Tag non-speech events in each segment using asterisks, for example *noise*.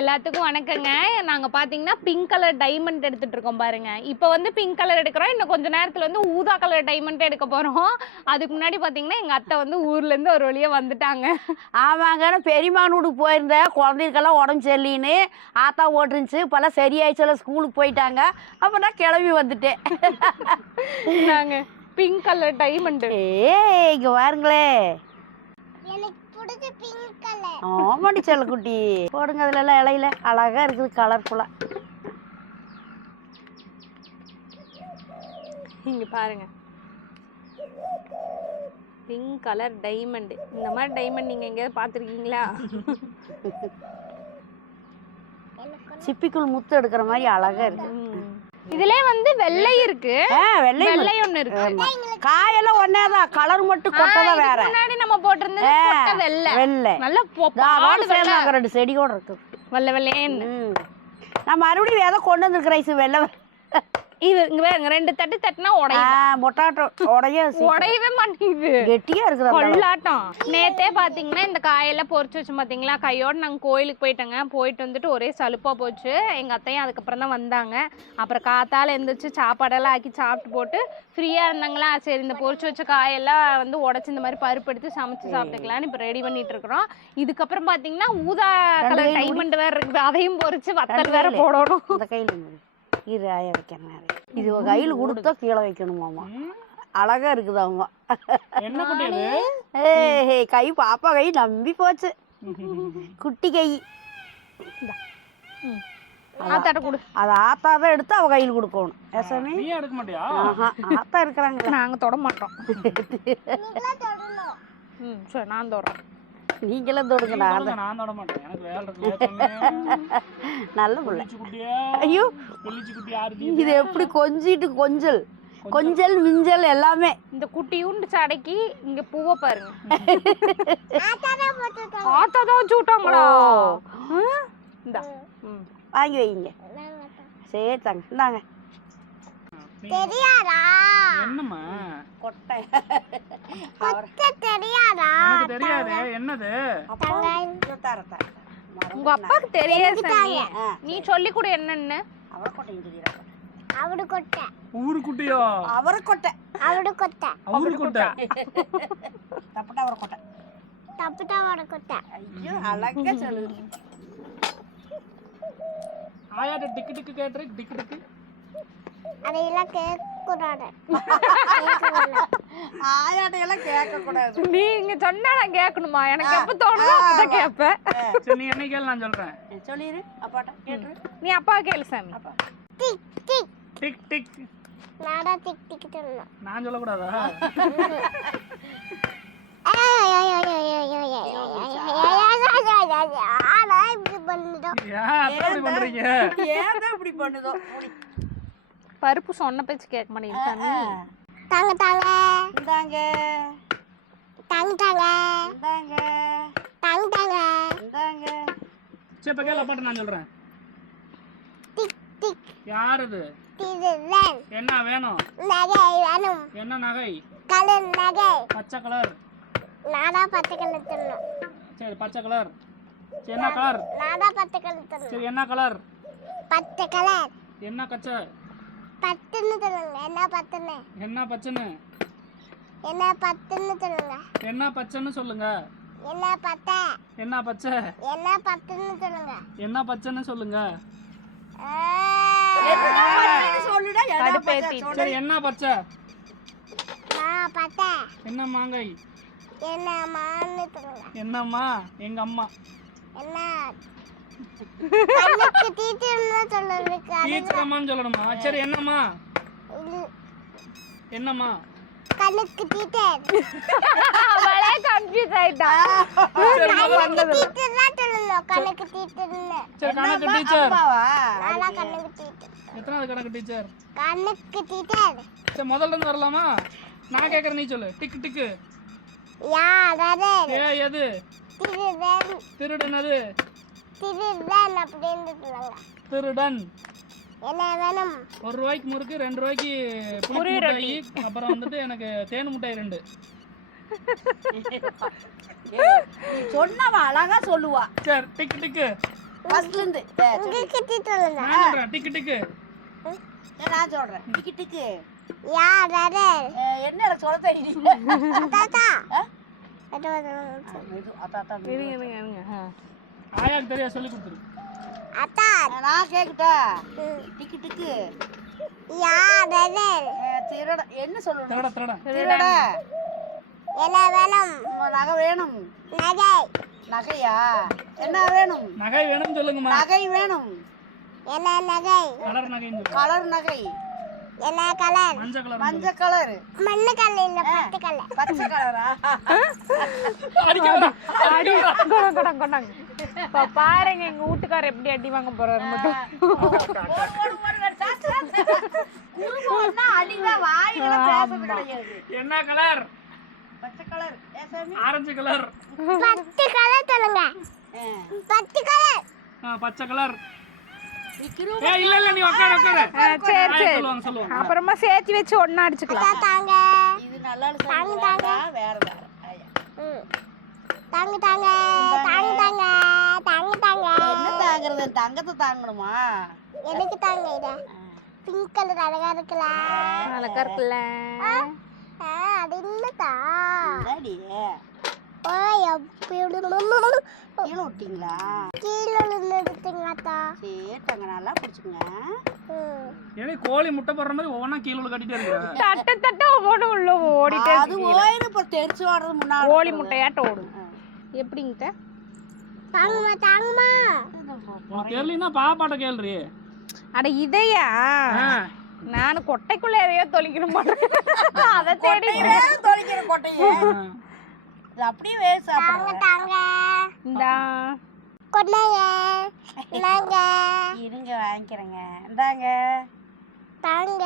எல்லாத்துக்கும் வணக்கங்க. நாங்க பாத்தீங்கன்னா பிங்க் கலர் டைமண்ட் எடுத்துட்டு இருக்கோம் பாருங்க. இப்போ வந்து பிங்க் கலர் எடுக்கிறோம். இன்னும் கொஞ்ச நேரத்துல வந்து ஊதா கலர் டைமண்ட் எடுக்க போறோம். அதுக்கு முன்னாடி பாத்தீங்கன்னா எங்க அத்தை வந்து ஊர்ல இருந்து ஒரு வழியா வந்துட்டாங்க. ஆமாங்க நான் பெரியம்மான் வீட்டுக்கு போயிருந்தேன். குழந்தைகளுக்கெல்லாம் உடம்பு சரியில்லைன்னு ஆத்தா ஓட்டுருந்துச்சு. இப்போல்லாம் சரியாயிடுச்சு. ஸ்கூலுக்கு போயிட்டாங்க. அப்போ நான் கிளம்பி வந்துட்டேன். நாங்க பிங்க் கலர் டைமண்ட் ஏ இங்கே பாருங்களே ஆமாடி செல்லக்குட்டி. போடுங்க அதுல எல்லாம் இலையில. அழகா இருக்குது கலர்ஃபுல்லா இங்க பாருங்க. பிங்க் கலர் டைமண்ட் இந்த மாதிரி டைமண்ட் நீங்க எங்கேயாவது பார்த்துருக்கீங்களா? சிப்பிக்குள் முத்து எடுக்கிற மாதிரி அழகா இருக்கு. இதுல வந்து வெள்ளை இருக்கு. வெள்ளை வெள்ளை ஒண்ணு இருக்கு. காயெல்லாம் ஒன்னேதான் கலர் மட்டும் இதுக்கு வேற. முன்னாடி நம்ம போட்டிருந்தது கொட்டை வெள்ளை. வெள்ளை. நல்ல பொ- இதோ அதோட பால் சேர்ந்து வெள்ளை ரெண்டு செடி கூட இருக்கு. வெள்ளை வெள்ளையேன்னு. ம். நான் மறுபடியும் ஏதோ கொண்டு வந்திருக்கிறேன் ஐசு வெள்ளை. இது இங்க பாருங்க ரெண்டு தட்டு தட்டுனா உடையும் மொட்டாட்டோ உடைய உடையவே மாட்டேங்குது. கெட்டியா இருக்குது. கொள்ளாட்டம். நேத்தே பாத்தீங்கன்னா இந்த காயெல்லாம் பொரிச்சு வச்சு பாத்தீங்களா? கையோட நாங்க கோயிலுக்கு போயிட்டோங்க. போயிட்டு வந்துட்டு ஒரே சலுப்பா போச்சு. எங்க அத்தையும் அதுக்கப்புறம் தான் வந்தாங்க. அப்புறம் காத்தால எந்திரிச்சு சாப்பாடெல்லாம் ஆக்கி சாப்பிட்டு போட்டு ஃப்ரீயா இருந்தாங்களா? சரி இந்த பொரிச்சு வச்ச காயெல்லாம் வந்து உடைச்சு இந்த மாதிரி பருப்பு எடுத்து சமைச்சு சாப்பிட்டுக்கலாம்னு இப்ப ரெடி பண்ணிட்டு இருக்கிறோம். இதுக்கப்புறம் பாத்தீங்கன்னா ஊதா கலர் டைமண்ட் வேற இருக்குது அதையும் பொரிச்சு வத்தல் வேற. போடணும். இரு. ஆய வைக்கிறேன். இது கையில் கொடுத்தா கீழே வைக்கணுமாமா. அழகா இருக்குது அவங்க. என்ன கை பாப்பா கை நம்பி போச்சு. *laughs* குட்டி கை. ஆத்தாட்ட கொடு. அதை ஆத்தா தான் எடுத்து அவ கையில் கொடுக்கணும். ஏசாமி நீ எடுக்க மாட்டியா? ஆஹா ஆத்தா இருக்கிறாங்க நாங்க தொட மாட்டோம். *laughs* நீங்களாம் தொடணும் ம் சரி நான் தொடறேன். நீங்களும் தொடுங்க, நான் தொட மாட்டேன். எனக்கு வேலை இருக்கு நல்ல பிள்ளை. ஐயோ. இது எப்படி கொஞ்சிட்டு கொஞ்சல்? கொஞ்சல். மிஞ்சல் எல்லாமே. இந்த குட்டியுண்டு சடைக்கு இங்க பூவை பாருங்க. ஆத்தா தான் ம். வாங்கி வைங்க. சரி தாங்க. இந்தாங்க. தெரியாதா? என்னம்மா? கொட்டை. தெரியாதா? தெரியாது என்னது? உங்க அப்பாக்கு தெரியாது ஆ. நீ சொல்லி கொடு என்னன்னு. அவரை சொல்லிடுறாங்க கொட்ட. ஊரு குட்டியா? அவரை கொட்டை. அவடு கொத்த அவரு குட்டை. தப்பட்டா அவரை கொட்டை. ஐயோ அழகா சொல்லுங்க ஆயாட்ட டிக்கு டிக்கு கேட்டுரு டிக்கு டிக்கு. அதையெல்லாம் கேட்கக்கூடாது ஆயாட்டையெல்லாம் கேட்க கூடாது நீ இங்க சொன்னா நான் கேட்கணுமா எனக்கு எப்ப தோணுதோ அப்பதான் கேட்பேன் சரி நீ என்ன கேளு நான் சொல்றேன் சொல்லிடு அப்பாட்ட கேட்டுரு நீ அப்பா கேளு சாமி டிக் டிக் டிக் டிக் நாடா டிக் டிக் சொல்லணும் நான் இப்படி பண்ணிடும் ஏன் இப்படி பண்றீங்க ஏன் இப்படி பண்ணுதோ முடி. பருப்பு சொன்ன பேச்சு கேட்க மாட்டேங்குது தாங்க தாங்க. இந்தாங்க. தாங்க தாங்க. இந்தாங்க. தாங்க தாங்க. இந்தாங்க. சரி இப்ப கேளு அப்பாட்ட நான் சொல்றேன். டிக் டிக் யார் இது? என்ன வேணும்? நகை வேணும். என்ன நகை? கலர் நகை. பச்சை கலர். நாடா பத்து கலர் சொல்லணும் சரி பச்சை கலர். சரி என்ன கலர்? நாடா பத்து கலர் சொல்லணும் சரி என்ன கலர்? பத்து கலர். என்ன கச்சை? பத்துன்னு சொல்லுங்க. என்ன பத்துன்னு? என்ன பச்சைன்னு என்ன பத்துன்னு சொல்லுங்க. என்ன பச்சைன்னு சொல்லுங்க. என்ன பத்தை? என்ன பச்சை? என்ன பத்துன்னு சொல்லுங்க. என்ன பச்சைன்னு சொல்லுங்க. ஆ. சொல்லுடா என்ன. பச்சை சரி என்ன பச்சை? நான் பத்தை. என்ன மாங்காய் என்ன மான்னு சொல்லுங்க. என்னம்மா? எங்க அம்மா. என்ன டீச்சர் அம்மான்னு சொல்லணுமா? சரி என்னம்மா? என்னம்மா? கண்ணுக்கு டீச்சர் அவளே கன்ஃபியூஸ் ஆயிட்டா. டீச்சர் தான் சொல்லணும் கண்ணுக்கு டீச்சர்னு சரி கணக்கு டீச்சர் அப்பாவா? நானா கண்ணுக்கு டீச்சர் எத்தனாவது கணக்கு டீச்சர் கண்ணுக்கு டீச்சர் சரி முதல்ல இருந்து வரலாமா? நான் கேட்குறேன் நீ சொல்லு. டிக்கு டிக்கு. யாராவது ஏ எது? திருடன். திருடன் அது திருடன் அப்படின்னு திருடன். என்ன வேணும்? ஒரு ரூபாய்க்கு முறுக்கு ரெண்டு ரூபாய்க்கு மிட்டாய் அப்புறம் வந்துட்டு எனக்கு தேன் மிட்டாய் ரெண்டு சொன்னவன் அழகா சொல்லுவா. சரி டிக்கு டிக்கு. ஃபர்ஸ்ட்ல இருந்து. இங்க கிட்டி சொல்லுங்க. டிக்கு டிக்கு. ஏ, நான் சொல்றேன். டிக்கி டிக்கு. யாராவது ஏ, என்ன சொல்ல தெரியல தாத்தா ஆ? அது வந்து மெது, அத்தா, அத்தா, மெது. இருங்க இருங்க இருங்க. ஆயாக்கு தெரியா சொல்லி கொடுத்துரு. அத்தா. நான் கேக்குட்டா. டிக்கி டிக்கு. யாராவது ஏ, திருட. என்ன சொல்லணும்? திருட திருட. திருட. என்ன வேணும் நகை வேணும். நகை. நகையா? என்ன வேணும்? நகை வேணும்னு சொல்லுங்கம்மா. நகை வேணும். என்ன நகை. கலர் சொல்லு கலர் நகை. என்ன கலர். மஞ்சள் கலர் மஞ்சள் கலர். மண்ணு கலர் இல்ல பட்டு கலர். பச்சை கலரா? அடிக்க வேணாம். அடி. கொண்டாங்க கொண்டாங்க கொண்டாங்க. இப்ப பாருங்க எங்க வீட்டுக்காரர் எப்படி அடி வாங்க போறாரு மட்டும். என்ன கலர்? பச்சை கலர். ஏ சாமி ஆரஞ்சு கலர் பத்து கலர் சொல்லுங்க. பத்து கலர் பச்சை கலர் அப்புறமா சேர்த்து வச்சு ஒண்ணா அடிச்சுக்கலாம். தாங்க. இது நல்லா வேற வேற. ஐயா. ம். தாங்க தாங்க தாங்க தாங்க தாங்க தாங்க. என்ன தாங்குறது? தங்கத்தை தாங்கணுமா? எனக்கு தாங்க இத? பிங்க் கலர் அழகா இருக்குல்ல. அழகா இருக்குல்ல. ஆ, அது என்னடி? ஓ எப்படி கீழே விட்டீங்களா? கீழே நின்றுட்டுங்க அத்தா சரி தங்க நல்லா. ஏன்னா கோழி முட்டை போடுற மாதிரி ஒவ்வொன்றா கீழே உள்ள கட்டிட்டே இருக்கிற தட்ட தட்ட ஒவ்வொன்று உள்ள ஓடிட்டே அது இருக்கு ஓயிரு இப்போ தெரிச்சு ஓடுறது முன்னாடி கோழி முட்டையாட்ட ஓடும் எப்படிங்கிட்ட? தாங்கம்மா தாங்கம்மா தெரியலன்னா பாப்பாட்ட கேள்றி அட இதையா? நான் கொட்டைக்குள்ள எதையோ தொலைக்கிற மாட்டேன் அதை தேடி தொலைக்கிற கொட்டையே. அப்படியே வேக சாப்பிடுங்க. தாங்க இந்தா. கொண்டாங்க நாங்க இருங்க வாங்கிக்கிறேங்க. இந்தாங்க. தாங்க.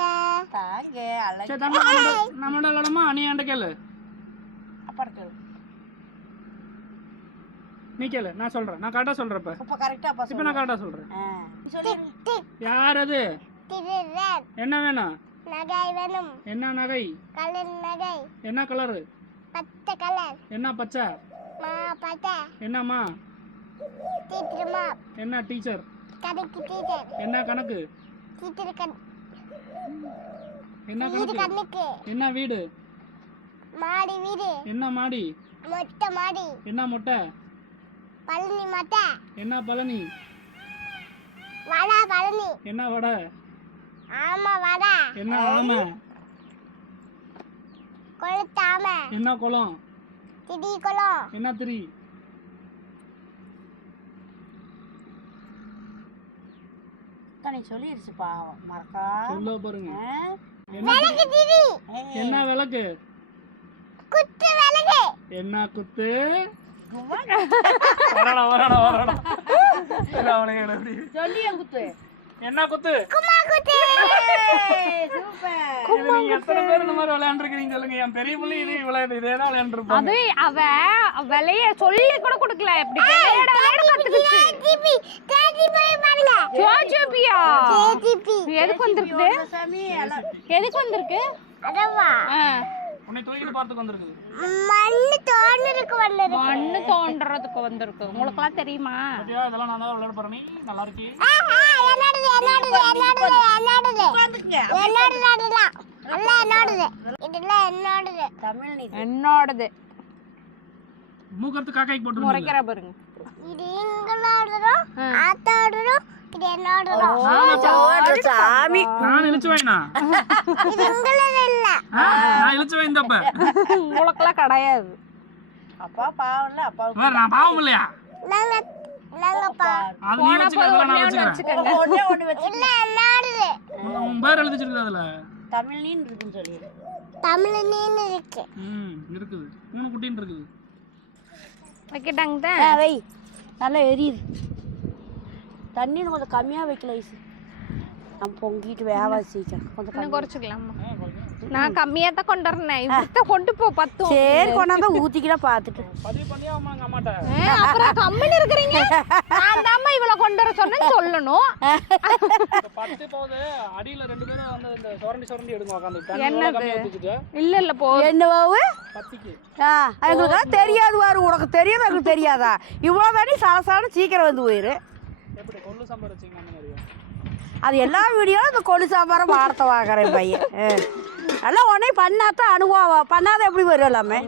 தாங்க அழகு. நம்மளோட விளாடமா நீ என்கிட்ட கேளு. நீ கேளு நான் சொல்றேன். நான் கரெக்டா சொல்றேன் இப்ப இப்போ கரெக்டாக அப்பா இப்ப நான் கரெக்டா சொல்றேன். யார் அது? என்ன வேணும்? நகை வேணும். என்ன நகை? கலர் நகை. என்ன கலரு பச்சை கலர். என்ன பச்சை? மா பச்சை. என்னம்மா? தீத்திரமா என்ன டீச்சர் கடைக்கு டீச்சர் என்ன கணக்கு? டீச்சர் கண். என்ன வீடு கணக்கு? என்ன வீடு? மாடி வீடு. என்ன மாடி? மொட்டை மாடி. என்ன மொட்டை? பழனி மொட்டை. என்ன பழனி? வடா பழனி. என்ன வடை? ஆமா வடா. என்ன ஆமை கொளுத்தாம. என்ன குளம்? திடி குளம். என்ன திரி? நீ சொல்லிருச்சு பாவம் மறக்கா. சொல்ல பாருங்க. விளக்கு திரி? என்ன விளக்கு? குத்து விளக்கு. என்ன குத்து? என்ன குத்து. எத்தனை பேர் இந்த மாதிரி விளையாண்டுருக்கீங்க சொல்லுங்க. என் பெரிய புள்ளி இது விளையாண்டு இதே தான் விளையாண்டுருப்பாங்க. அது அவ விளைய சொல்லி கூட கொடுக்கல. இப்படி விளையாட விளையாட கத்துக்கிச்சு ஜிபி தேடி போய் பாருங்க ஜோஜோபியா ஜிபி எதுக்கு எல்லாம். எதுக்கு வந்திருக்கு? அதவா? உன்னை தூக்கிட்டு பார்த்துக்கு வந்திருக்குது. மண்ணு தோணுருக்கு வந்தது மண்ணு தோன்றதுக்கு வந்திருக்கு. உங்களுக்கெல்லாம் தெரியுமா? பாத்தியா இதெல்லாம் நான் தான் விளையாட போறேன். நீ நல்லா இருக்கே. ஆஹா, என்னோடது என்னோடது என்னோடது என்னோடது. உட்காந்துக்குங்க. என்னோடது அதெல்லாம் எல்லாம் என்னோடது. இதெல்லாம் என்னோடது. தமிழ் நீ என்னோடது. மூக்கத்து காக்காய்க்கு போட்டு முறைக்கிற பாருங்க. இது இது என்னோடதும் சாமி. நான் இழுச்சு வாயினா இது உங்களது இல்ல. நான் இழுச்சு வாய்ந்தப்ப உங்களுக்கெல்லாம் கிடையாது. அப்பா பாவம்ல அப்பா வேற நான் பாவம் இல்லையா? நாங்க நாங்க பா அது நீ வச்சுக்க அதெல்லாம் நான் வச்சுக்கிறேன். வச்சுக்கோங்க. ஒண்ணே ஒண்ணு வச்சு இல்ல என்னோடது. உன் உன் பேர் எழுதி வச்சிருக்குது அதுல. தமிழ் இருக்குன்னு சொல்லி. தமிழ் இருக்கு. ம் இருக்குது. மூணு குட்டின்னு இருக்குது. வைக்கிட்டாங்க தான். வை. நல்லா எரியுது. தண்ணி கொஞ்சம் கம்மியாக வைக்கல ஐசு. நம்ம பொங்கிட்டு வேவா சீக்கிரம் கொஞ்சம் குறைச்சிக்கலாமா? நான் கம்மியா தான் கொண்டு வரேன் இப்படி கொண்டு போ பத்தும் சரி கொண்டாந்து ஊற்றிக்கிட்டா பார்த்துட்டு. பதிவு பண்ணியா அம்மா எங்க அம்மாட்ட? ஏ, அப்புறம் கம்மனு இருக்கிறீங்க. நான் தாம்மா இவ்வளவு கொண்டு வர சொன்னேன்னு சொல்லணும். பத்து போகுது. அடியில ரெண்டு பேரும் வந்து இந்த சுரண்டி சுரண்டி எடுங்க உட்காந்து தண்ணி எவ்வளவு என்னது? கம்மியா ஊத்திக்குது இல்ல இல்ல போ. என்னவாவு பத்திக்கு. ஆ எங்களுக்கு தெரியாது வாரு. உனக்கு தெரியாத எங்களுக்கு தெரியாதா? இவ்வளோ தண்ணி சலசலன்னு சீக்கிரம் வந்து போயிரு. சாம்பார் வச்சிங்க அது எல்லா வீடியோவும் இந்த கொழு சாம்பாரை வார்த்தை வாங்குறேன் பையன். எல்லாம் உடனே பண்ணாதான் அனுபவம். பண்ணாத எப்படி வரும் எல்லாமே?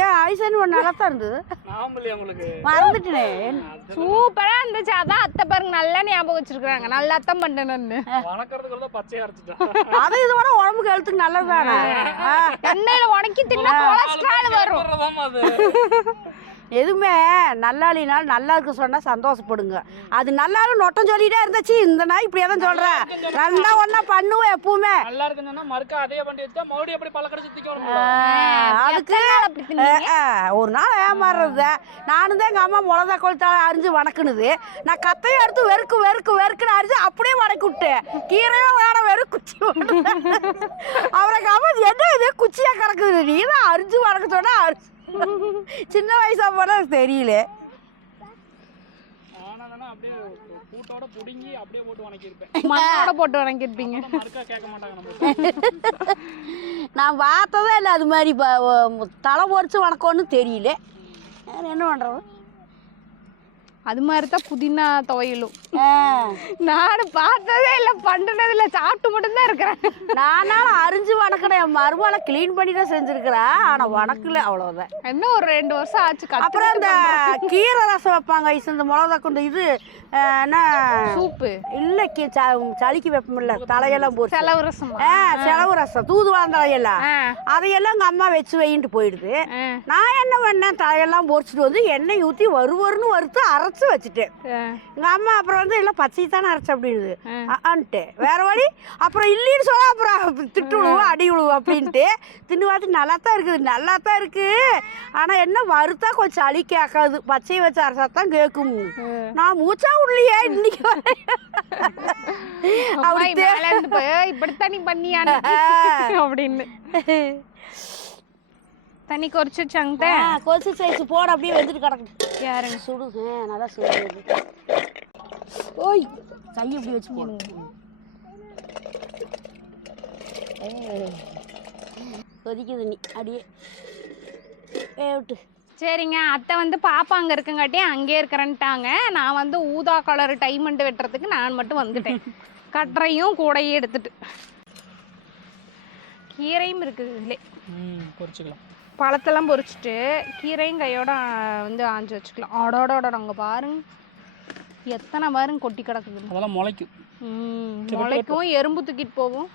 ஏன் ஐசன் ஒன்று நல்லா தான் இருந்தது. மறந்துட்டேன். சூப்பரா இருந்துச்சு. அதான் அத்தை பாருங்க நல்லா ஞாபகம் வச்சிருக்காங்க நல்லா பண்ணணும்னு தான் பச்சையா அரைச்சிட்டேன். அது இது விட உடம்புக்கு ஹெல்த்துக்கு நல்லது தானே எண்ணெயில உடக்கி தின்னா கொலஸ்ட்ரால் வரும். வரும் அது. எதுவுமே நல்லாலினால் நல்லா இருக்கு சொன்னா சந்தோஷப்படுங்க. அது நல்லாலும் நொட்டம் சொல்லிட்டே இருந்துச்சு இந்த நாய் இப்படியே தான் சொல்றேன் ரெண்டா ஒண்ணா பண்ணுவேன் எப்பவுமே. நல்லா இருக்குன்னு மறுக்கா அதே வண்டி வச்சா மறுபடியும் எப்படி பழக்கடை ஆ, அதுக்கு நாள் அப்படி ஒரு நாள் ஏமாறுறது. நானும் தான் எங்கள் அம்மா மிளகா கொளுத்தா அரிஞ்சு வணக்குனுது. நான் கத்தையும் எடுத்து வெறுக்கு வெறுக்கு வெறுக்குன்னு அரிஞ்சு அப்படியே வணக்கி விட்டேன். கீரையும் வேற வெறும் குச்சி அவரை அம்மா இது என்ன இது? குச்சியாக கிடக்குது நீ தான் அரிஞ்சு வணக்க சொன்னா அரிஞ்சு சின்ன வயசா போனா எனக்கு தெரியல. அப்படியே கூட்டோட புடுங்கி அப்படியே போட்டு வணக்கியிருப்பேன். *laughs* மண்ணோட போட்டு வணங்கிருப்பீங்க மறுக்கா கேட்க மாட்டாங்க நம்ம நான் பார்த்ததே இல்லை அது மாதிரி இப்போ தலை பொறிச்சு வணக்கம்னு தெரியல. வேற என்ன பண்ணுறது அது மாதிரி தான் புதினா துவையலும். நானும் பார்த்ததே இல்லை பண்ணுனது இல்லை சாப்பிட்டு மட்டும்தான் இருக்கிறேன். நானாலும் அரிஞ்சு வணக்கினேன் என் மருமகளை க்ளீன் பண்ணி தான் செஞ்சுருக்கிறேன் ஆனால் வணக்கல அவ்வளோதான் இன்னும் ஒரு ரெண்டு வருஷம் ஆச்சு அப்புறம் இந்த கீரை ரசம் வைப்பாங்க ஐஸ் இந்த மிளகா கொண்டு இது என்ன? சூப்பு. இல்லை கீ சளிக்கு வைப்போம்ல தலையெல்லாம் போச்சு செலவு ரசமா? ஆ செலவு ரசம் தூதுவான் தலையெல்லாம். அதையெல்லாம் எங்கள் அம்மா வச்சு வைன்ட்டு போயிடுது. நான் என்ன பண்ணேன்? தலையெல்லாம் பொரிச்சிட்டு வந்து எண்ணெய் ஊற்றி வறுவறுன்னு வறுத்து அரைச்சி வச்சுட்டேன். எங்கள் அம்மா அப்புறம் வந்து எல்லாம் பச்சை தானே அரைச்ச அப்படின்னுது. ஆன்ட்டு வேற வழி? அப்புறம் இல்லைன்னு சொல்ல அப்புறம் திட்டு விழுவோம் அடி விழுவோம் அப்படின்ட்டு. தின்னு பார்த்து நல்லா தான் இருக்குது நல்லா தான் இருக்கு. ஆனால் என்ன வறுத்தா கொஞ்சம் சளி கேட்காது. பச்சையை வச்சு அரைச்சா தான் கேட்கும் நான் மூச்சா உள்ளையே இன்னைக்கு இப்படித்தான் நீ பண்ணியா அப்படின்னு. தண்ணி குறைச்சு வச்சாங்க கொசு சைஸ் போட அப்படியே வெந்துட்டு கிடக்கு. யாருங்க சுடு ஆ, நல்லா சுடு ஓய் கை இப்படி வச்சு போடுங்க கொதிக்குது நீ. அப்படியே ஏ விட்டு. சரிங்க அத்தை வந்து பாப்பா அங்கே இருக்குங்காட்டி அங்கே இருக்கிறேன்ட்டாங்க. நான் வந்து ஊதா கலர் டைமண்ட் வெட்டுறதுக்கு நான் மட்டும் வந்துட்டேன். *laughs* கட்டரையும் கூடையும் எடுத்துட்டு. கீரையும் இருக்குது இதுலே. ம் பொரிச்சுக்கலாம். பழத்தெல்லாம் பொரிச்சிட்டு கீரையும் கையோட வந்து ஆஞ்சு வச்சுக்கலாம். அடோடோட அங்கே பாருங்க. எத்தனை பாருங்க கொட்டி கிடக்குது. அதெல்லாம் முளைக்கும். முளைக்கும் எறும்பு தூக்கிட்டு போகும்.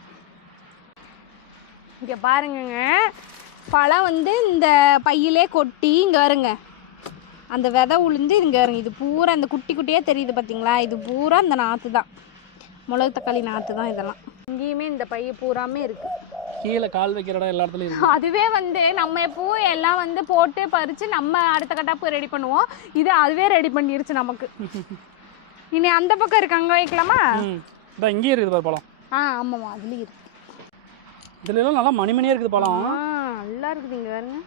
இங்கே பாருங்கங்க. பழம் வந்து இந்த பையிலே கொட்டி இங்கே வருங்க. அந்த விதை உளுந்து இங்கே வருங்க. இது பூரா இந்த குட்டி குட்டியாக தெரியுது பார்த்தீங்களா இது பூரா இந்த நாற்று தான். மிளகு தக்காளி நாற்று தான் இதெல்லாம். இங்கேயுமே இந்த பைய பூராமே இருக்குது கீழே கால் வைக்கிற இடம் எல்லா இடத்துலயும் இருக்கு. அதுவே வந்து நம்ம எப்போ எல்லாம் வந்து போட்டு பறித்து நம்ம அடுத்த கட்டாப்பு ரெடி பண்ணுவோம். இது அதுவே ரெடி பண்ணிருச்சு நமக்கு. இனி அந்த பக்கம் இருக்கு அங்கே வைக்கலாமா? ம். இதான் இங்கேயும் இருக்குது பாரு பழம். ஆ ஆமாம்மா அதுலேயும் இருக்கு. இதுல எல்லாம் நல்லா மணிமணியா இருக்குது பழம். ஆ நல்லா இருக்குது இங்கே பாருங்க.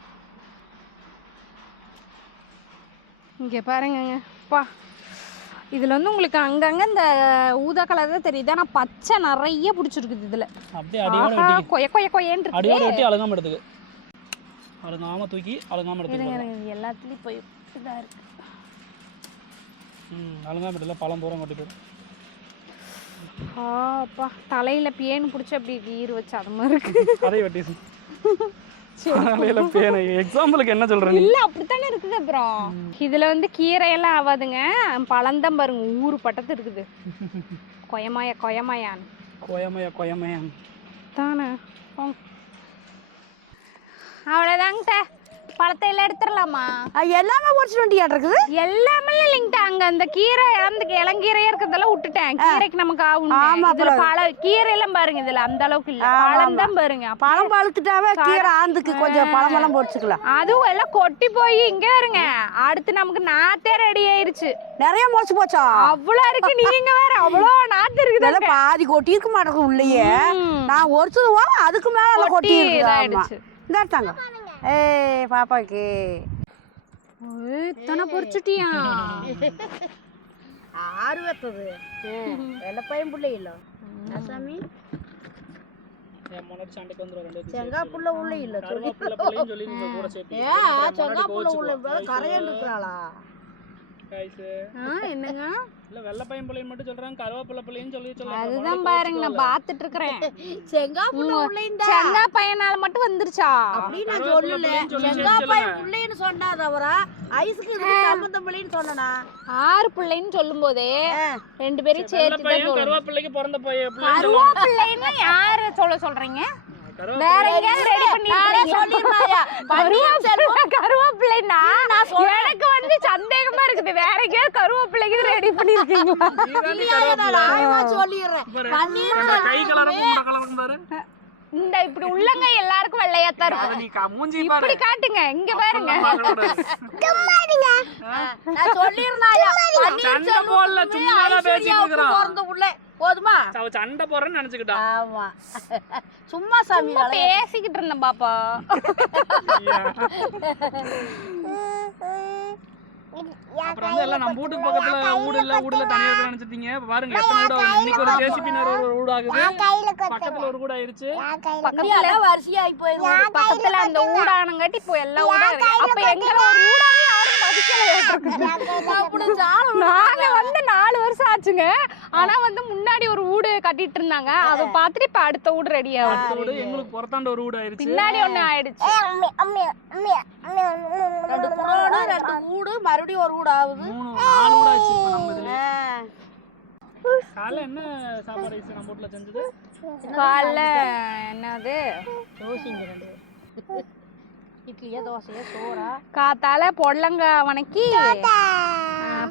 இங்கே பாருங்கங்க. பா. இதில் வந்து உங்களுக்கு அங்கங்கே இந்த ஊதா கலர் தான் தெரியுது. ஆனால் பச்சை நிறைய பிடிச்சிருக்குது இதில். ஆஹா கொய கொய கொயன்னு இருக்கு. அழுகாம எடுத்துக்கு. அழுகாம தூக்கி இருங்க, இது எல்லாத்துலேயும் போய் இதாக இருக்கு. ம் அழுகாம எடுத்துல பழம் பூரா கொட்டி போயிடும் ஆப்பா தலையில் பேன் பிடிச்சி அப்படி ஈர் வச்சு அது மாதிரி இருக்கு. அதை வெட்டி காலையில பேனை. எக்ஸாம்பிளுக்கு என்ன சொல்ற நீ? இல்ல அப்படித்தானே இருக்குது அப்புறம் இதுல வந்து கீரையெல்லாம் ஆகாதுங்க பழந்தம் பாருங்க ஊரு பட்டத்து இருக்குது. கொயமாயா கொயமாயான்னு கொயமையா கொயமையா தானே. அவ்வளோதாங்க பழத்தை எல்லாம் எடுத்துடலாமா அது எல்லாமே பொரிச்சிட்டு வண்டியாட்டு இருக்குது. எல்லாமே இல்லைங்க அங்க அந்த கீரை அந்த இளங்கீரையா இருக்கிறதெல்லாம் விட்டுட்டேன். கீரைக்கு நமக்கு ஆகும் ஆமா, இதுல அப்புறம். பழ கீரை எல்லாம் பாருங்க இதுல. அந்த அளவுக்கு இல்ல. ஆமா, பழம் தான் பாருங்க. அப்ப பழம் பழுத்துட்டாவே கீரை ஆந்துக்கு கொஞ்சம் பழமெல்லாம் பொரிச்சுக்கலாம். அதுவும் எல்லாம் கொட்டி போய் இங்க வருங்க அடுத்து நமக்கு நாத்தே ரெடி ஆயிருச்சு. நிறைய முளைச்சு போச்சா? அவ்வளவு இருக்கு. நீங்க வேற. அவ்வளோ நாத்து இருக்குது இதெல்லாம் பாதி கொட்டி இருக்க மாட்டேங்குது உள்ளேயே. நான் ஒரிச்சது போக அதுக்கு மேல கொட்டி கொட்டி இருக்குது ஆமா. இதாயிடுச்சு. இந்த எடுத்தாங்க ஏய் பாப்பாக்கு. இத்தனை பொறிச்சுட்டியா? *laughs* ஆறு வெத்தது. வெள்ளை பையன் பிள்ளை இல்ல. சாமி. செங்கா புள்ள உள்ள இல்ல சொல்லி ஏன் செங்கா புள்ள உள்ள கரையன் இருக்கிறாளா என்னங்க? இல்ல வெள்ளை பையன் பிள்ளைன்னு மட்டும் சொல்றாங்க கருவேப்பிலை பிள்ளைன்னு சொல்லி சொல்றாங்க அதுதான் பாருங்க நான் பாத்துட்டு இந்த செங்கா பையனால மட்டும் வந்துருச்சா? அப்படி நான் கருவேப்பிலை சொல்லல. பிள்ளைன்னு சொல்லி செங்காப்பாய் சொல்லுங்க. புள்ளைன்னு சொன்னா தவிர ஐஸுக்கு இதுக்கு சம்பந்தம் பிள்ளைன்னு சொன்னனா? ஆறு பிள்ளைன்னு சொல்லும் போதே ரெண்டு பேரும் சேர்த்து தான் கருவேப்பிள்ளைக்கு பிறந்த பையன். கருவேப்பிள்ளைன்னு யாரு சொல்ல சொல்றீங்க? வேற எங்கேயாவது ரெடி பண்ணி நானே சொல்லிடுறாயா கருவேப்பிள்ளை கருவேப்பிள்ளைன்னா எனக்கு வந்து சந்தேகமா இருக்குது வேற எங்கேயாவது கருவேப்பிள்ளைக்கு ரெடி பண்ணிருக்கீங்களா? இந்த இப்படி உள்ளங்கை எல்லாருக்கும் வெள்ளையாத்தான் அத இருக்கும். நீ க- மூஞ்சி பாரு. இப்படி காட்டுங்க இங்க பாருங்க. தான் போதுமா? சண்டை போறேன்னு நினைச்சுக்கிட்டான் ஆமா. சும்மா சாமி பேசிக்கிட்டு இருந்தேன் பாப்பா. அப்புறம் வந்து எல்லாம் நம்ம வீட்டுக்கு பக்கத்துல வீடு இல்ல வீடுல தனியா இருக்க நினைச்சிட்டீங்க இப்ப பாருங்க எத்தனை வீடு ஆகுது? இன்னைக்கு ஒரு ஜேசிபி ஒரு வீடு ஆகுது பக்கத்துல ஒரு வீடு ஆயிருச்சு. பக்கத்துல வரிசையாகி போயிடும் பக்கத்துல அந்த ஊடானங்காட்டி இப்போ எல்லா இருக்கு. அப்ப எங்களை ஒரு ஊடாவே யாரும் மதிக்கல நாங்க வந்து ஆச்சுங்க ஆனா வந்து முன்னாடி ஒரு வீடு கட்டிட்டு இருந்தாங்க. அதை பார்த்துட்டு இப்ப அடுத்த வீடு ரெடி வீடு எங்களுக்கு புறத்தாண்ட ஒரு வீடு ஆயிருச்சு பின்னாடி ஒண்ணு ஆயிடுச்சு. ஏய், அம்மி அம்மி அம்மி அம்மி ரெண்டு கூடு மறுபடியும் ஒரு கூடு ஆகுது. மூணு நாலு வீடு ஆச்சு இப்ப நம்ம இதுல. காலைல என்ன சாப்பாடு ஐஸ் நம்ம வீட்டுல செஞ்சது? காலைல என்னது? தோசைங்க ரெண்டு. இட்லியா தோசையா சோறா? காத்தால பொடலங்க வணக்கி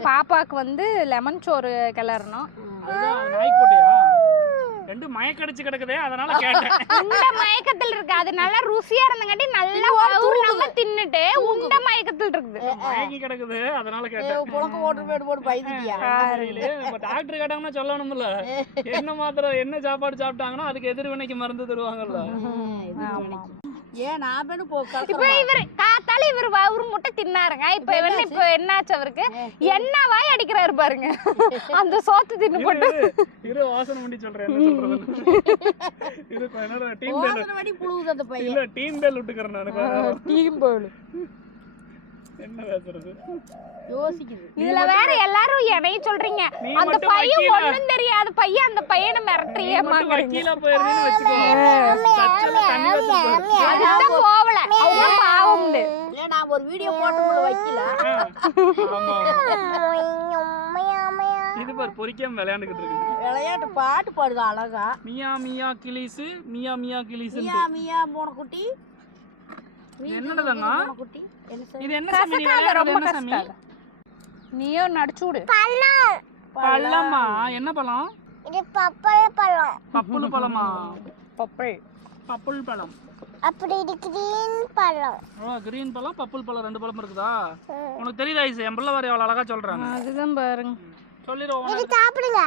பாப்பாக்கு வந்து லெமன் சோறு கிளறணும். ரெண்டு மயக்கடிச்சு கிடக்குதே அதனால கேட்டேன். *laughs* உண்ட மயக்கத்தில் இருக்கு. அது நல்லா ருசியா இருந்தங்காட்டி நல்லா நம்ம தின்னுட்டு உண்ட மயக்கத்தில் இருக்குது. மயங்கி கிடக்குது அதனால கேட்டேன். புழக்க ஓட்டு போட்டு போட்டு பயந்துட்டியா டாக்டர் கேட்டாங்கன்னா சொல்லணும்ல. என்ன மாத்திரை என்ன சாப்பாடு சாப்பிட்டாங்கன்னா அதுக்கு எதிர்வினைக்கு மருந்து தருவாங்கல்ல. ஏன் நான் பேனு போ இப்ப இவரு காத்தால இவர் ஒரு முட்டை தின்னாருங்க. இப்ப வந்து இப்ப என்னாச்சு அவருக்கு? என்ன வாய் அடிக்கிறாரு பாருங்க. அந்த சோத்து தின்னு போட்டு. இரு, இரு வாசனை பண்ணி சொல்றேன். என்ன சொல்றதுன்னு இது கொஞ்ச நேரம் டீம் பேல் போதன வடி புழுவுது அந்த பையன். இல்ல டீம் பேல் விட்டுக்கிறேன் நான் கொஞ்ச நேரம். டீம் போல் என்ன பேசுறது? யோசிக்குது. இதுல வேற எல்லாரும் என்னைய சொல்றீங்க. அந்த பையன்? ஒண்ணும் தெரியாத. பையன் அந்த பையனை போயிருந்தீன்னு வச்சுக்கோ சர்ச்சில் தண்ணி வச்சிருப்பாரு. அதுதான் போகல அவங்க பாவம் உண்டு ஏன் நான் ஒரு வீடியோ போட்டு வைக்கல. இது பாரு பொறிக்காம விளையாண்டுகிட்டு இருக்கு விளையாட்டு பாட்டு பாடுது அழகா. மியா மியா கிளிசு மியா மியா கிளிசு மியா மியா பூனைக்குட்டி என்னடதாங்க? பூனைக்குட்டி என்ன இது சாமி? ரொம்ப என்ன சாமி? கசக்காத. நீயும் நடிச்சு விடு பழம் பழமா என்ன பழம்? இது பழம். பப்புள் பழமா? பப்பை பப்புள் பழம். அப்படி இது கிரீன் பழம். ஓ கிரீன் பழம் பப்புள் பழம் ரெண்டு பழம் இருக்குதா? உனக்கு தெரியுதா ஐசு? என் பிள்ளை வர எவ்வளோ அழகா சொல்றாங்க அதுதான் பாருங்க. சொல்லிடுவோம் இது சாப்பிடுங்க.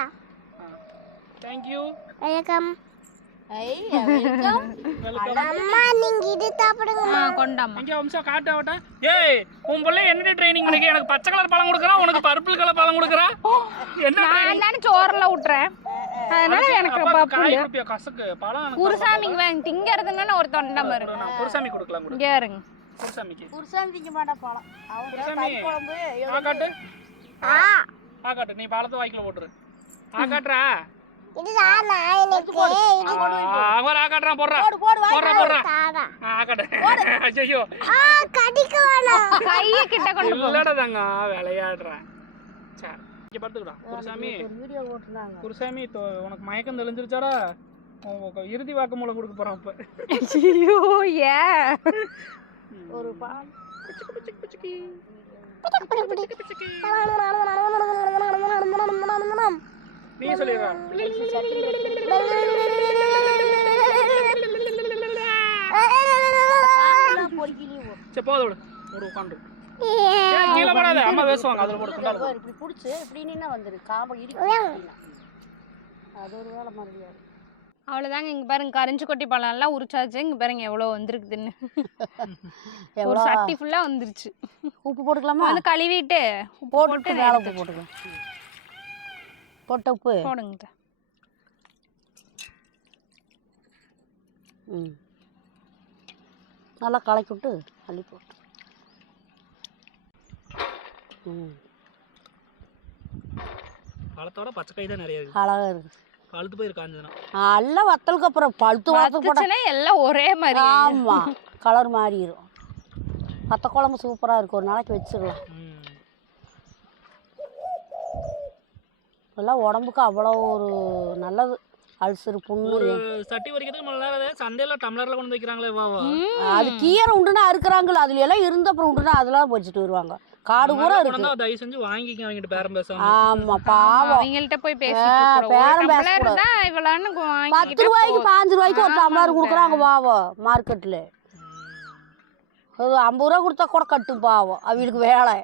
வெல்கம் ஐ வெல்கம் அம்மா நீங்க இது சாப்பிடுங்க. ஆ கொண்டாம்மா. எங்க வம்சம் காட்டு ஆவட்டா ஏய் உன் பிள்ளை என்ன ட்ரைனிங் உனக்கு எனக்கு பச்சை கலர் பழம் கொடுக்குறான் உனக்கு பர்பிள் கலர் பழம் கொடுக்குறான் என்ன நான் சோறுல விட்டுறேன் அதனால எனக்கு பப்பு கசக்கு பழம் குருசாமிக்கு வேணும் திங்கிறதுன்னு ஒரு தொண்டை பாரு. கொடு, நான் குருசாமி கொடுக்கலாம் கொடு. இங்க இருங்க. குருசாமிக்கு. புருஷன் திங்க மாட்டா பழம் குழம்பு ஆ காட்டு. ஆ. ஆ. காட்டு நீ பழத்தை வாய்க்குல போட்டுரு. ஆ காட்டுறா இது எனக்கு அவர் ஆ காட்டுறான் போடுறா. போடு போடு வாய் போடுறா போடுறா. தானா ஆ காட்டு ஐயோ ஆ கடிக்க வேணாம். கைய கிட்ட கொண்டு போ. இல்லடா தங்க விளையாடுறேன் இங்க படுத்துக்கடா. குருசாமி. ஒரு வீடியோ போட்டுருந்தாங்க குருசாமி தோ- உனக்கு மயக்கம் தெளிஞ்சிருச்சாடா? இறுதி வாக்குமூலம் கொடுக்க போறான் இப்ப. ஐயோ ஏன் ஒரு பழம் நீ சொல்லிடுறா சரி போதும் ஒரு உட்காந்து கீழே போடாத. அம்மா பேசுவாங்க அதில் போட்டு கொண்டாடு இப்படி பிடிச்சி இப்படி நின்னா வந்துரு. காம்பை இடிக்க அது ஒரு வேலை மறுபடியும். அவ்வளவுதாங்க இங்க பாருங்க கரிஞ்சு கொட்டி பழம் எல்லாம் உரிச்சாச்சு. இங்க பாருங்க எவ்வளவு வந்திருக்குதுன்னு. *laughs* ஒரு எவ்வளோ சட்டி ஃபுல்லா வந்துருச்சு. உப்பு போட்டுக்கலாமா? வந்து கழுவிட்டு உப்பு போட்டு மேலே உப்பு போட்டுக்கலாம். போட்ட உப்பு? போடுங்க ம். நல்லா கலக்கி விட்டு அள்ளி போட்டு. பழத்தோட பச்சை காய் தான் நிறைய இருக்கு. அழகா இருக்கு. பழுத்து போயிரு காஞ்சதுனா நல்லா வத்தலுக்கு அப்புறம் பழுத்து போட்டா வத்துச்சுன்னா எல்லாம் ஒரே மாதிரி. ஆமா கலர் மாறிடும் வத்த குழம்பு சூப்பரா இருக்கு. ஒரு நாளைக்கு வச்சிடலாம் ம் இதெல்லாம் உடம்புக்கு அவ்வளோ ஒரு நல்லது. அல்சர் புண்ணு. சட்டி வரைக்கிறதுக்கு நல்ல நேரம் சந்தையில டம்ளர்ல கொண்டு வந்து வைக்கிறாங்களே வா வா. அது கீரை உண்டுனா அறுக்குறாங்களா. அதுல எல்லாம் இருந்த அப்புறம் உண்டுனா அதெல்லாம் வச்சுட்டு வருவாங்க. காடு கொண்டு இருக்கு. வந்தா தயவு செஞ்சு வாங்கிக்க வாங்கிட்டு பேரம் பேசாம ஆமா பாவம். அவங்கள்ட்ட போய் பேசிட்டு பேரம். இருந்தா இவ்வளோன்னு பத்து ரூபாய்க்கு பாஞ்சு ரூபாய்க்கு ஒரு டம்ளர். கொடுக்குறாங்க பாவம் மார்க்கெட்ல. அது ஐம்பது ரூபா கொடுத்தா கூட கட்டும் பாவம் அவங்களுக்கு வேலை.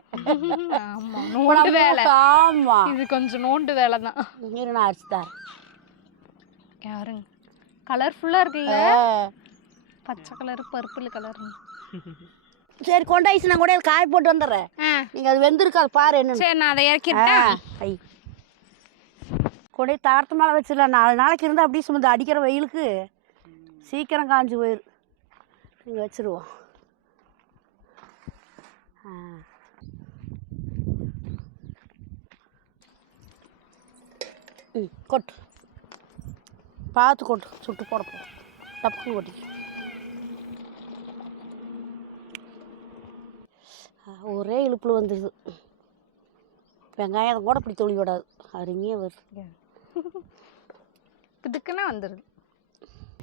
ஆமா *laughs* நோண்டு வேலை. ஆமா. இது கொஞ்சம் நோண்டு வேலை தான். இரு நான் அரிசி தரேன். யாருங்க? கலர்ஃபுல்லா இருக்குல்ல. பச்சை கலர் பர்பிள் கலர் சரி கொண்டு ஐஸ் நான் கூட காய போட்டு வந்துடுறேன். நீங்க அது வெந்திருக்காது பாரு என்னன்னு. சரி நான் அதை இறக்கிட்டேன் ஐ. கொடை தாரத்து மேலே வச்சிடலாம் நாலு நாளைக்கு இருந்தால் அப்படியே சுமந்து அடிக்கிற வெயிலுக்கு. சீக்கிரம் காஞ்சு போயிரு. நீங்கள் வச்சிருவோம். ம் கொட்டு. பார்த்து கொட்டு சுட்டு போட போ டப்புக்கு கொட்டி ஒரே இழுப்பில் வந்துடுது வெங்காயம் கூட இப்படி தொளி விடாது அருமையாக வருது. இதுக்குன்னா வந்துடுது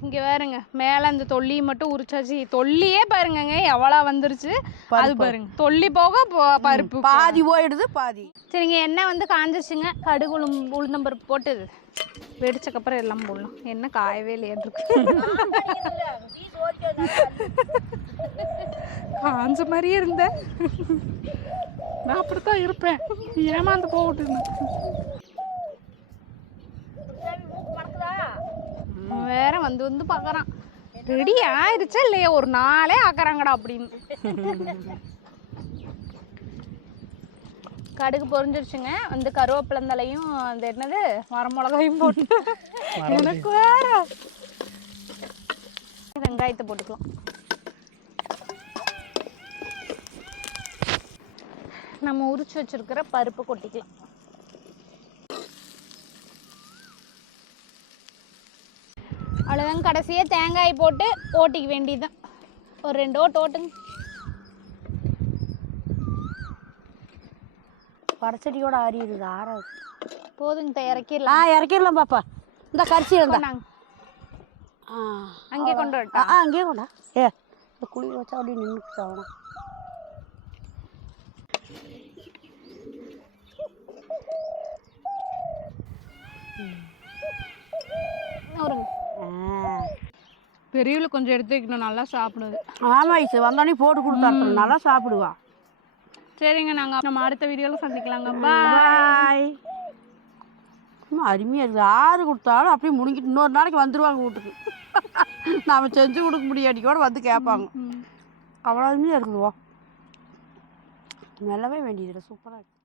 இங்க பாருங்க மேல அந்த தொல்லி மட்டும் உரிச்சாச்சு. தொல்லியே பாருங்கங்க எவ்வளோ வந்துருச்சு. அது பாருங்க தொல்லி போக போ- பருப்பு பாதி போயிடுது பாதி. சரிங்க எண்ணெய் வந்து காஞ்சிருச்சுங்க. கடுகு உளும் உளுந்தம்பருப்பு போட்டு வெடிச்சக்கப்புறம் எல்லாம் போடலாம். என்ன காயவே இல்லையாட்டு காஞ்ச மாதிரியே இருந்தேன் நான் அப்படித்தான் இருப்பேன். ஏமாந்து போகட்டு வேற வந்து வந்து பார்க்குறான் ரெடி ஆயிருச்சா இல்லையா? ஒரு நாளே ஆக்குறாங்கடா அப்படின்னு. கடுகு பொரிஞ்சிருச்சுங்க. வந்து கருவேப்பிலந்தலையும் அந்த என்னது வரமிளகாயும் போட்டு. எனக்கு வெங்காயத்தை போட்டுக்கலாம். நம்ம உரிச்சு வச்சிருக்கிற பருப்பு கொட்டிக்கலாம். அவ்வளோதான் கடைசியாக தேங்காய் போட்டு ஓட்டிக்க வேண்டியதுதான். ஒரு ரெண்டு ஓட்டு ஓட்டுங்க. படச்சடியோட ஆறிடுது ஆறாது. போதுங்க த- ஆ இறக்கிடலாம் இறக்கிடலாம் பாப்பா. இந்த கரிசி ஆ அங்கே கொண்டு வரட்டா? ஆ, அங்கேயே கொண்டா. ஏ இந்த குழி வச்சா அப்படியே நின்றுச்சு அவனா வருங்க. ஆ. பெரியவளு கொஞ்சம் எடுத்து வைக்கணும் நல்லா சாப்பிடுது. ஆமாம் வந்தோடனே போட்டு கொடுத்தாரு நல்லா சாப்பிடுவா. சரிங்க நாங்கள் நம்ம அடுத்த வீடியோவில் சந்திக்கலாங்க. பாய் அருமையாக இருக்குது ஆறு கொடுத்தாலும் அப்படியே முடிங்கிட்டு இன்னொரு நாளைக்கு வந்துடுவாங்க வீட்டுக்கு. *laughs* நாம் செஞ்சு கொடுக்க முடியாட்டி கூட வந்து கேட்பாங்க. அவ்வளோ அருமையாக இருக்குதுவோ. மெல்லவே வேண்டியதில்லை. சூப்பராக இருக்கு.